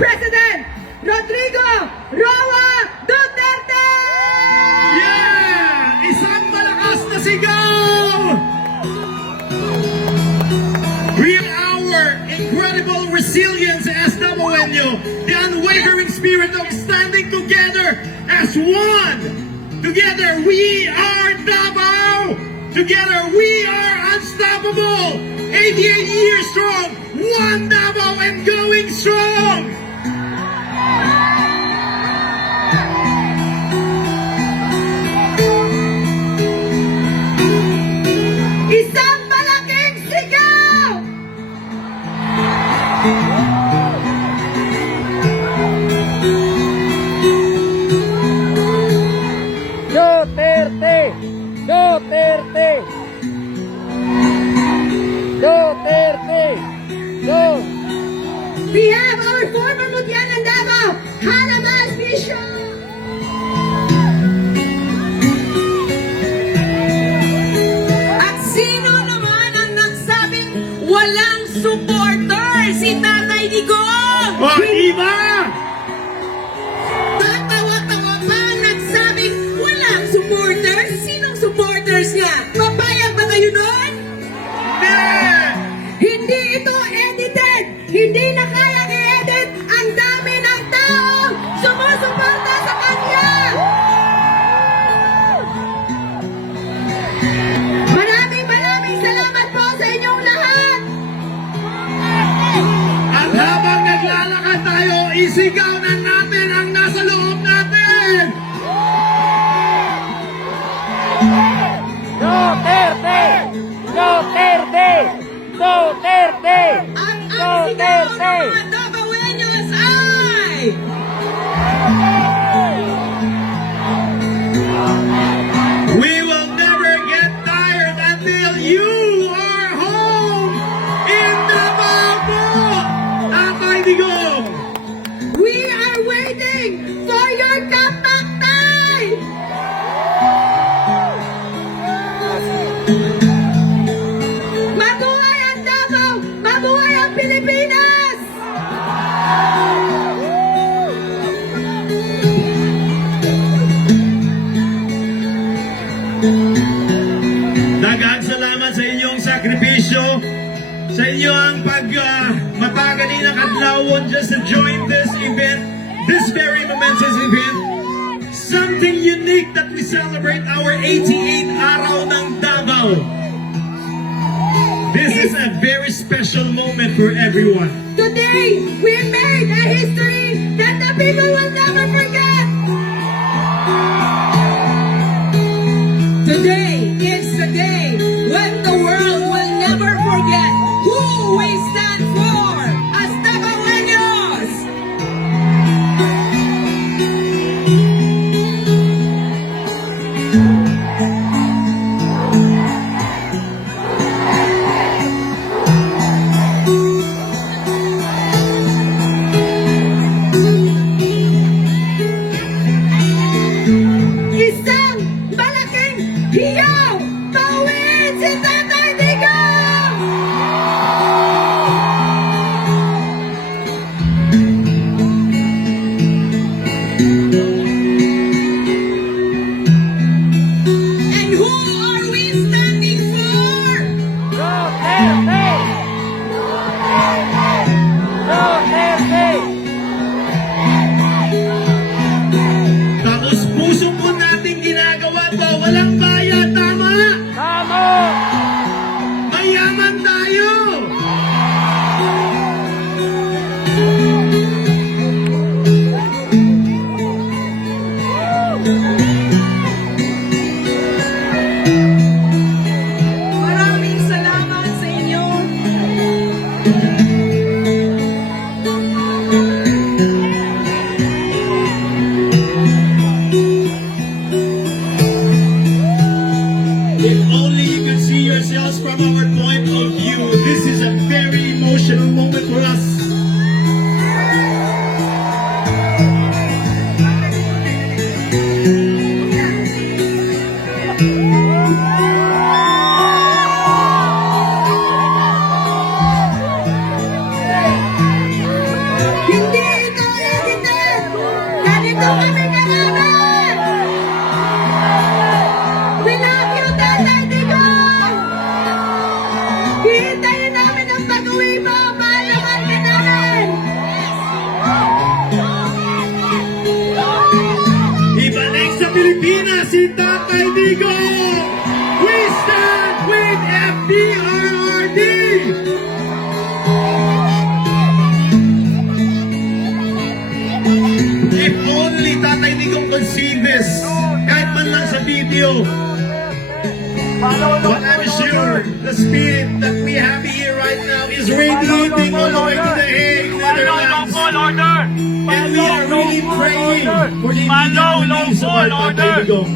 President Rodrigo Roa Duterte! Yeah! Isang malakas na sigaw! With our incredible resilience as Dabawenyo, the unwavering spirit of standing together as one. Together we are Davao. Together we are unstoppable. 88 years strong, one Davao and going strong. Isang malaking sigaw! Duterte! Duterte! Duterte! We have our former Mutyan ng Davao, Hannibal Bishop! At sino naman ang nagsabing walang supporter? Si Tatay Digong! O iba! Tatawa-tawa pa ang nagsabing walang supporters? Sinong supporters niya? Papayag ba kayo doon? Hindi ito edited! Hindi na kaya i-edit ang dami ng taong sumusuporta sa kanya! Maraming salamat po sa inyong lahat! At habang naglalakad tayo, isigaw na natin ang nasa loob natin! Duterte! Duterte! Duterte! Ang sigaw ng Duterte! mga Davaoenos ay... We will never get tired until you are home in Davao po! Tatay Digong! We are waiting for your comeback time! Mabuhay ang Davao! Mabuhay ang Pilipinas! Daghang salamat sa inyong sakripisyo, sa inyong mapaganinang adlawon just to join this event, this very momentous event. Something unique that we celebrate our 88th araw ng Davao. This is a very special moment for everyone. Today, we made a history that the people will never forget! Today is the day when the world will never forget who we stand for as Davaoenos! Isang malaking hiyaw! Pauwiin si Tatay Digong! And who are we standing for? Duterte! Duterte! Tapos puso po natin ginagawa to, walang bayad, tama? Tama! Mayaman tayo! Maraming salamat sa inyo. If only you could see yourselves from our point of view, this is a very emotional moment for us. si Tatay Digong! We stand with FPRRD! If only Tatay Digong could see this, kahit man lang sa video. But I'm sure the spirit that we have here right now is radiating all the way to the Hague, Netherlands. And we are really praying for the immediate release of our Tatay Digong.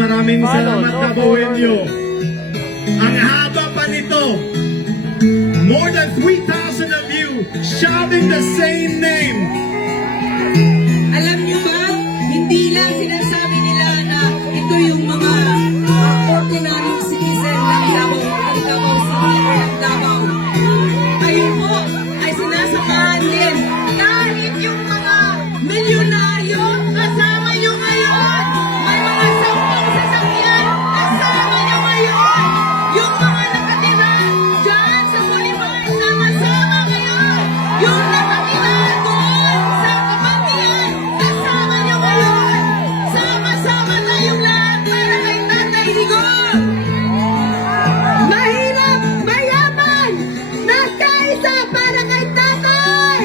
Maraming salamat na Buenyo. Ang haba pa nito. More than 3,000 of you shouting the same name. Alam niyo ba, hindi lang sinasabi nila na ito yung mga ordinary citizen ng Davao City or ng Davao. Ayun po ay sinasamahan din kahit yung mga milyonaryo kasama nyo ngayon. May mga sampung sasakyan kasama nyo ngayon. Yung mga nakatira dyan sa Bolivar sama-sama ngayon. Yung nakatira doon sa Kabantian kasama nyo ngayon. Sama-sama tayong lahat para kay Tatay Digong. Mahirap, mayaman, nagkaisa para kay tatay!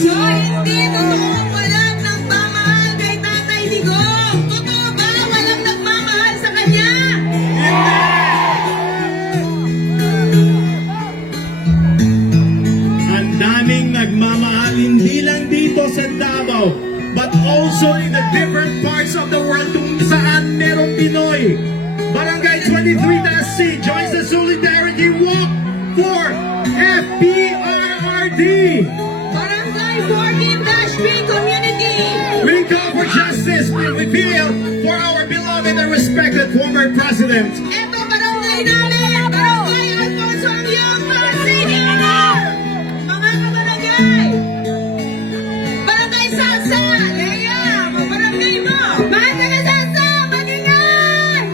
So, hindi totoong walang nagmamahal kay Tatay Digong. Totoo ba walang nagmamahal sa kanya? Ang daming nagmamahal hindi lang dito sa Davao, but also in the different parts of the world kung saan merong Pinoy. Barangay 23-C joins the Solidarity Walk for FPRRD. Barangay 14-B Community. We call for justice and we feel for our beloved and respected former president. Ito barangay namin. Barangay Alfonso Angyong, mga senior. Mga kabarangay. Barangay Salsa. Leia, mga barangay mo. Mga taga-sansa, magingay!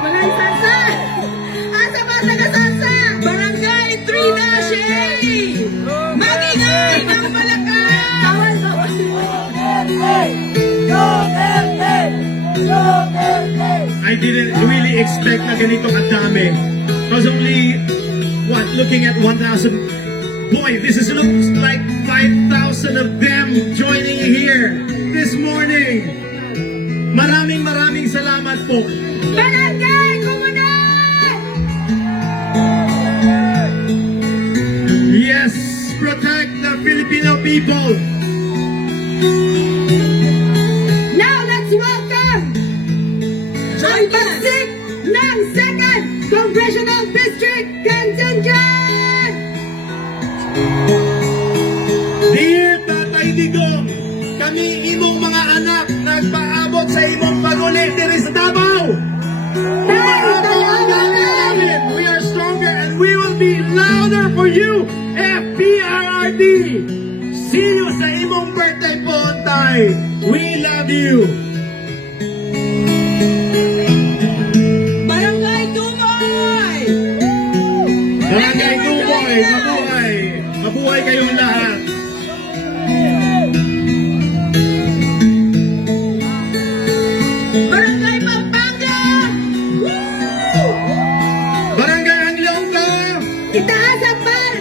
Mga sansa! Asa ba taga-sansa? Barangay 3-A. Magingay ng Malacan. I didn't really expect na ganito kadami. Because only, looking at 1,000. Boy, this looks like 5,000 of them joining here this morning. Maraming salamat po. Barangay Komunal! Yes, protect the Filipino people. Now let's welcome ang pagsik ng 2nd Congressional District Contingent! Dear Tatay Digong, kami imong mga anak nagpaabot sa imong paguli diri sa Davao. We are stronger and we will be louder for you, FPRRD. See you sa imong birthday po, Tay. We love you. Barangay Dumoy. Barangay Dumoy, mabuhay. Mabuhay kayong lahat. Barangay Pampanga. Barangay Anglongga. Itaas ang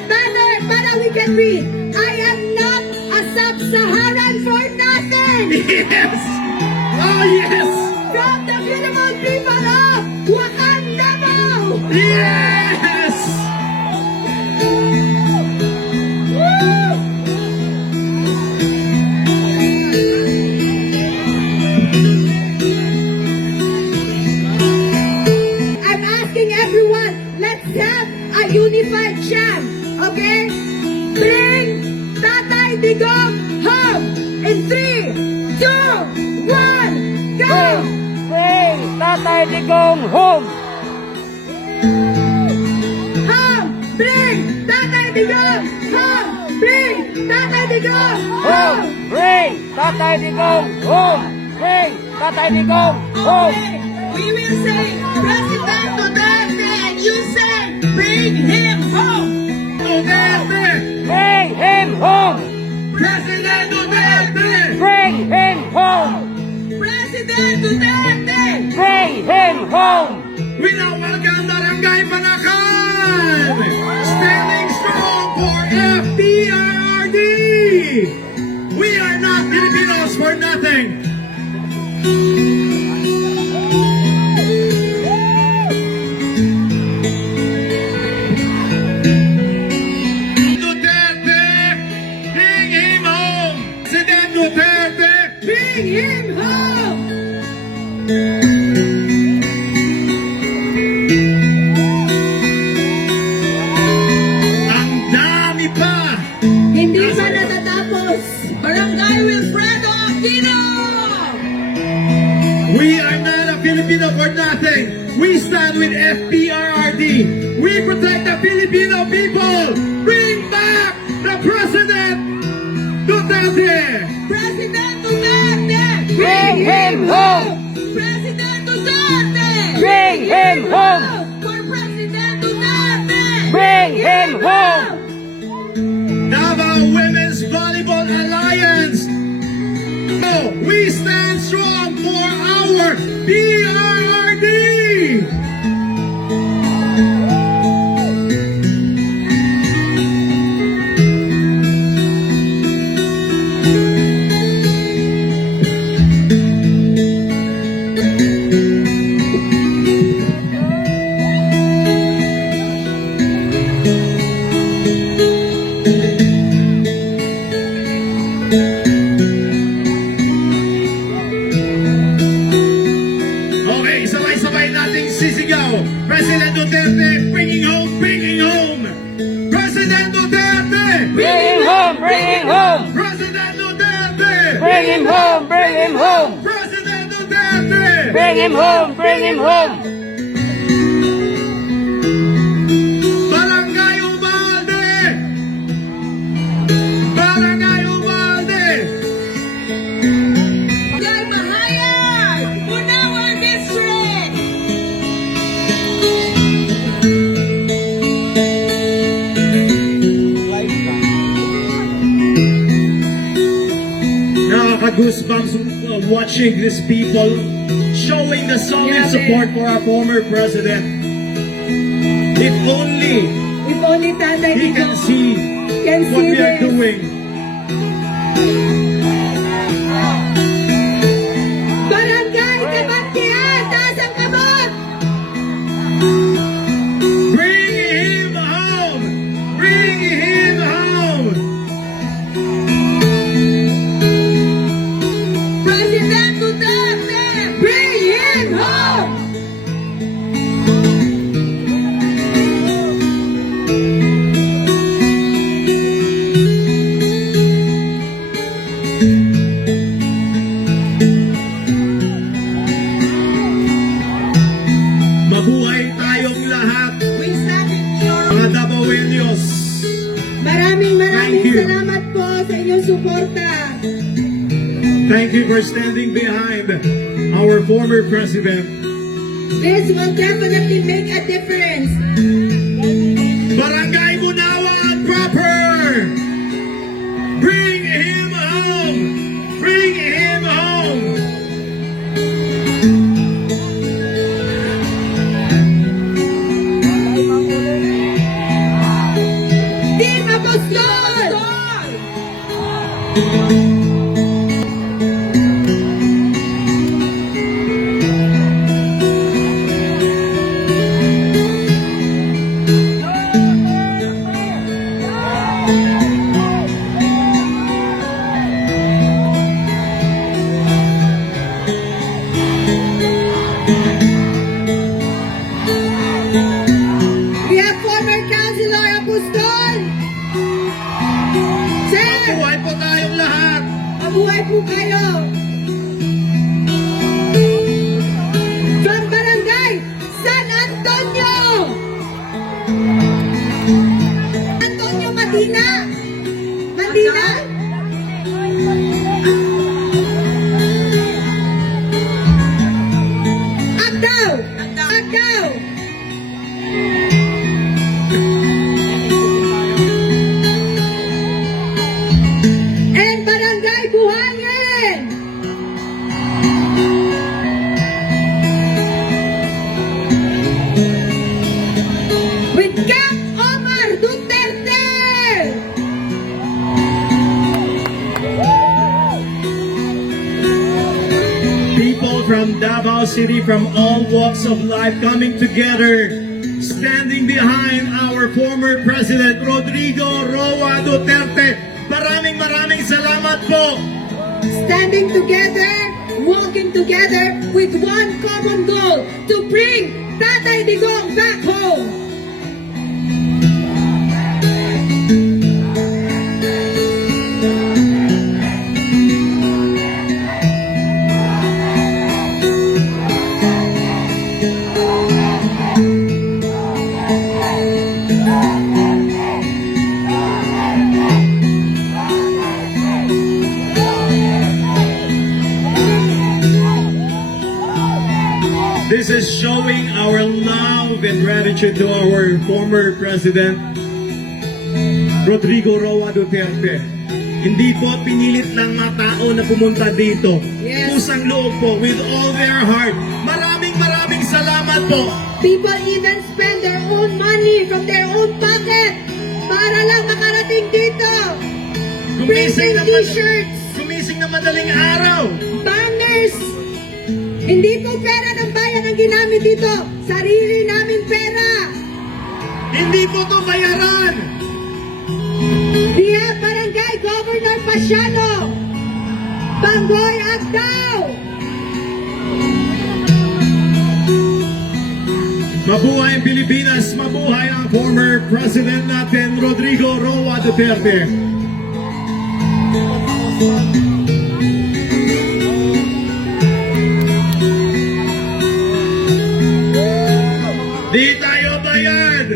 banner para we can read, I am not a sub-Saharan for nothing! Yes. Oh, yes. From the beautiful people of Wakanda! Yes. I'm asking everyone, let's have a unified chant, okay? Bring Tatay Digong home in 3, 2, 1, go! Bring Tatay Digong home! Home! Bring Tatay Digong home! Bring Tatay Digong home! Tatay Digong home! Bring Tatay Digong home! We will say, President Duterte, and you say, bring him home. Duterte! Bring him home! President Duterte! Bring him home! President Duterte. Bring him home! We now welcome Barangay Panakan! Standing strong for FPRRD! We are not Filipinos for nothing! Duterte! Bring him home! President Duterte! Bring him home. Ang dami pa! Hindi pa natatapos. Barangay Wilfredo Aquino! We are not a Filipino for nothing. We stand with FPRRD. We protect the Filipino people. Bring back the President Duterte. President Duterte. Bring him home! President Duterte. Bring him home! For President Duterte. Bring him home! Davao Women's Volleyball Alliance. Oh, we stand strong for our PRRD. Okay, sabay-sabay nating sisigaw. President Duterte, bringing home, bringing home. President Duterte, Bring him home! Bring him home! President Duterte, Bring him home! Bring him home! President Duterte. Bring him home! Bring him home! Barangay Ubalde. Barangay Ubalde. Barangay Mahayag. Unawan District. Nakaka-goosebumps watching these people showing the solid support for our former president. If only If only Tatay he can Digong see can what see we are this. doing. Barangay Kabatian. Taas ang kamot. Bring him home! Bring him home! President Duterte. Bring him home. Mabuhay tayong lahat, We stand in your mga Davaoenos. Maraming Thank you. salamat po sa inyong suporta. Thank you for standing behind our former president. This will definitely make a difference. Barangay Munawan proper! Bring him home! Bring him home! Team Apostol! We have former Councilor Apostol. Sir, Mabuhay po tayong lahat! mabuhay po kayo. From Barangay San Antonio. Antonio Madina. Madina. Davao City from all walks of life coming together, standing behind our former President Rodrigo Roa Duterte. Maraming salamat po. Standing together, walking together with one common goal to bring Tatay Digong back home. This is showing our love and gratitude to our former President Rodrigo Roa Duterte. Hindi po pinilit ng mga tao na pumunta dito. Yes. Pusang loob po, with all their heart. Maraming salamat po. People even spend their own money from their own pocket para lang makarating dito. Printing t-shirts, Gumising na madaling araw. banners. Hindi po pera ng bayan ang ginamit dito. Sarili namin pera. Hindi po to bayaran. We have Barangay Governor Pasiano, Bangoy Agdao. Mabuhay ang Pilipinas, mabuhay ang former President natin, Rodrigo Roa Duterte. Di tayo bayad!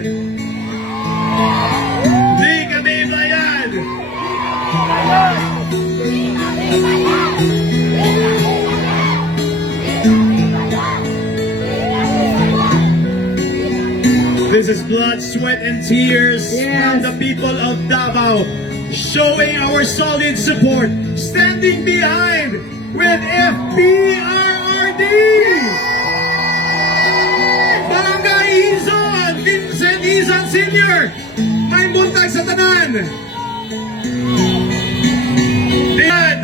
Di kami bayad! This is blood, sweat, and tears from the people of Davao, showing our solid support, standing behind with FPRRD! Barangay Izon, Vincent Izon Sr., may buntag sa tanan! Dad!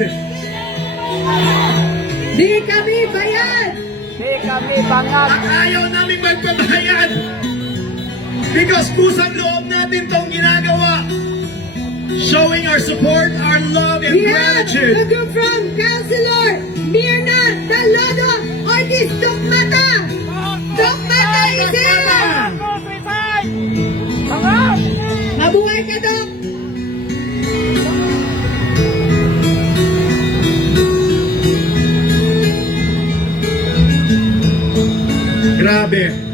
Di kami bayad. Di kami bangag. At ayaw namin magpabayad! Because pusang loob natin tong ginagawa. Showing our support, our love, and We have a gratitude. group from Councilor Mirna Talodo Ortiz Tukmata. Tukmata is here. Bangag! Mabuhay ka, Dok. Grabe.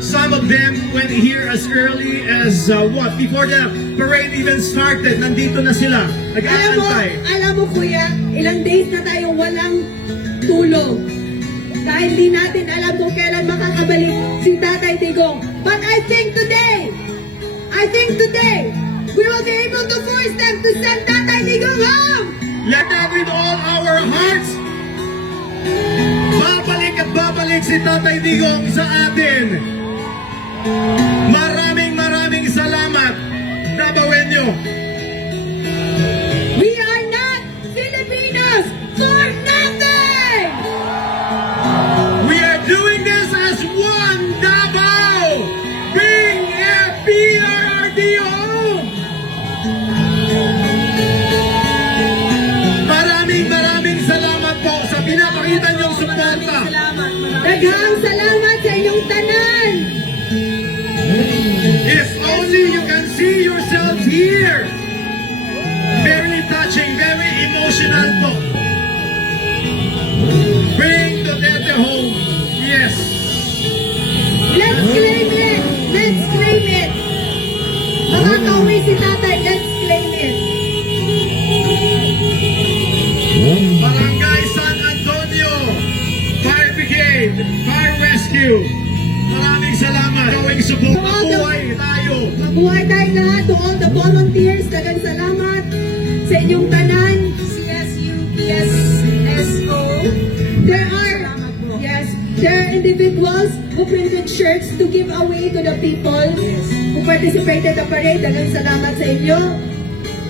Some of them went here as early as before the parade even started. Nandito na sila. Nag-aantay. Alam mo kuya, ilang days na tayo walang tulog. Dahil di natin alam kung kailan makakabalik si Tatay Digong. But I think today, we will be able to force them to send Tatay Digong home. Let that with all our hearts. Babalik at babalik si Tatay Digong sa atin. Maraming salamat. Davaoenyo. We are not Filipinos for nothing. We are doing this as one Davao. Bring FPRRD home. Maraming salamat po sa pinapakita niyong suporta. Daghang salamat sa inyong tanan. If only you can see yourselves here. Very touching, very emotional po. Bring Duterte home. Yes. Let's claim it. Let's claim it. Makakauwi si Tatay. Let's claim it. Barangay San Antonio, Fire Brigade, Fire Rescue. Maraming salamat. Gawing support. Mabuhay tayo. Mabuhay tayong lahat. To all the volunteers, daghang salamat sa inyong tanan. CSU, PSSO. There are individuals who printed shirts to give away to the people who participated in the parade. Daghang salamat sa inyo.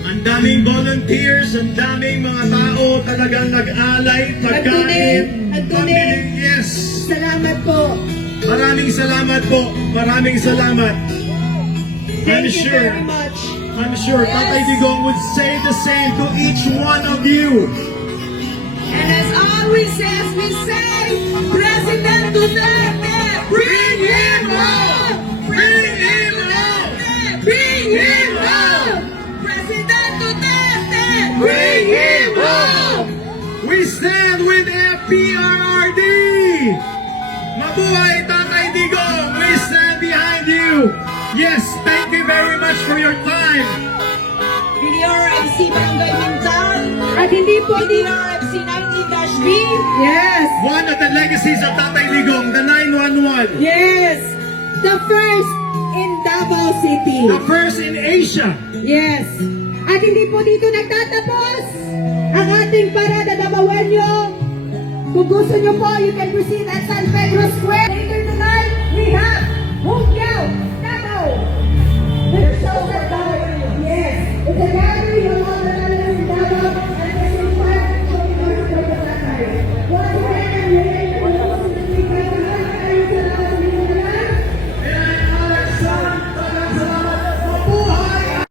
Ang daming volunteers, ang daming mga tao talagang nag-alay, pagkain, nag-donate. Yes. Salamat po. Maraming salamat po. Maraming salamat. Thank you very much. I'm sure Tatay Digong would say the same to each one of you. And as always says, we say, President Duterte, bring him home! Bring him home! Bring him home! President Duterte, Bring him home! We stand with FPRRD! Mabuhay Tatay Digong! We stand behind you! Yes, thank you very much for your time! PDRMC Barangay Mintal, At hindi po dito. PDRMC 19-B, Yes. One of the legacies of Tatay Digong, the 911. Yes. The first in Davao City. The first in Asia. Yes. At hindi po dito nagtatapos ang ating parada Davaoenyo. Kung gusto nyo po, you can proceed at San Pedro Square. Later tonight, we have